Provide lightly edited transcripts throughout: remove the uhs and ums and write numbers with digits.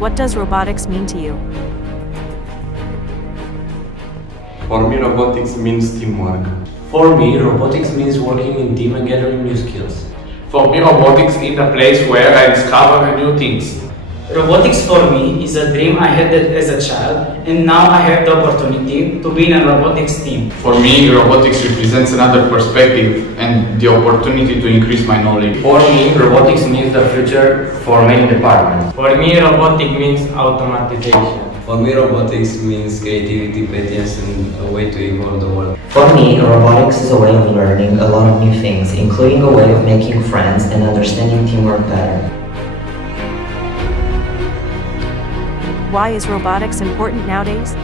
what does robotics mean to you? For me, robotics means teamwork. For me, robotics means working in team and gathering new skills. For me, robotics is a place where I discover new things. Robotics for me is a dream I had as a child, and now I have the opportunity to be in a robotics team. For me, robotics represents another perspective and the opportunity to increase my knowledge. For me, robotics means the future for many departments. For me, robotics means automatization. For me, robotics means creativity, patience, and a way to evolve the world. For me, robotics is a way of learning a lot of new things, including a way of making friends and understanding teamwork better. Why is robotics important nowadays?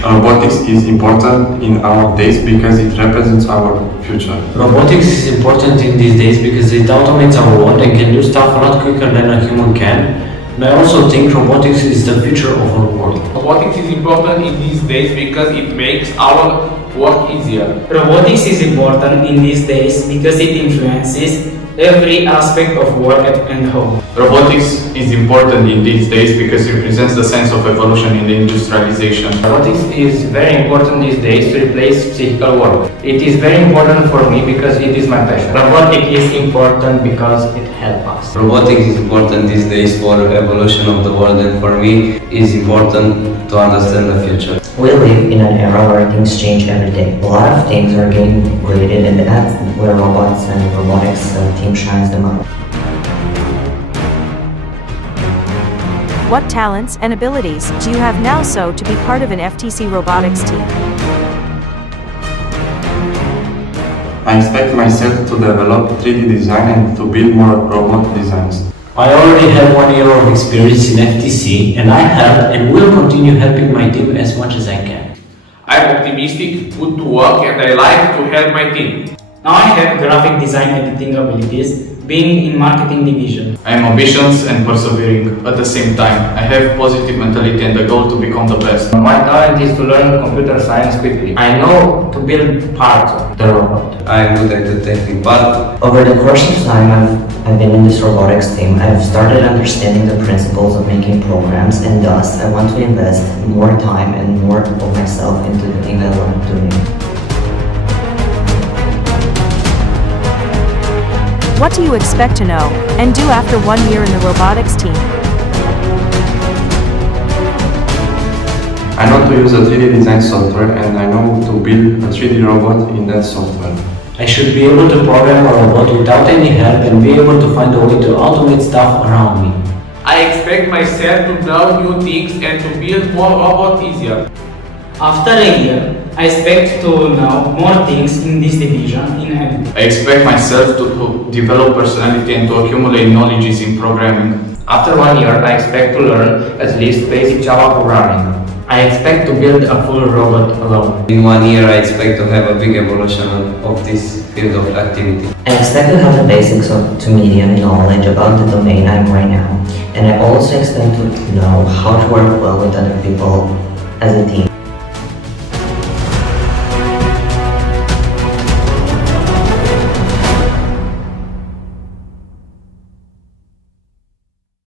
Robotics is important in our days because it represents our future. Robotics is important in these days because it automates our world and can do stuff a lot quicker than a human can. And I also think robotics is the future of our world. Robotics is important in these days because it makes our work easier. Robotics is important in these days because it influences every aspect of work and home. Robotics is important in these days because it represents the sense of evolution in the industrialization. Robotics is very important these days to replace physical work. It is very important for me because it is my passion. Robotics is important because it helps us. Robotics is important these days for evolution of the world, and for me is important to understand the future. We live in an era where things change every day. A lot of things are getting created, and that's where robots and robotics team shines the most. What talents and abilities do you have now so to be part of an FTC robotics team? I expect myself to develop 3D design and to build more robot designs. I already have 1 year of experience in FTC, and I have and will continue helping my team as much as I can. I'm optimistic, good to work, and I like to help my team. Now I have graphic design editing abilities, being in marketing division. I am ambitious and persevering at the same time. I have positive mentality and the goal to become the best. My talent is to learn computer science quickly. I know to build parts of the robot. I am good at the technical part. Over the course of time I've been in this robotics team, I've started understanding the principles of making programs, and thus I want to invest more time and more of myself into the thing that I love doing. What do you expect to know and do after 1 year in the robotics team? I know to use a 3D design software, and I know to build a 3D robot in that software. I should be able to program a robot without any help and be able to find a way to automate stuff around me. I expect myself to know new things and to build more robots easier. After a year, I expect to know more things in this division in editing. I expect myself to develop personality and to accumulate knowledge in programming. After 1 year, I expect to learn at least basic Java programming. I expect to build a full robot alone. In 1 year, I expect to have a big evolution of this field of activity. I expect to have the basics to medium knowledge about the domain I'm right now, and I also expect to know how to work well with other people as a team.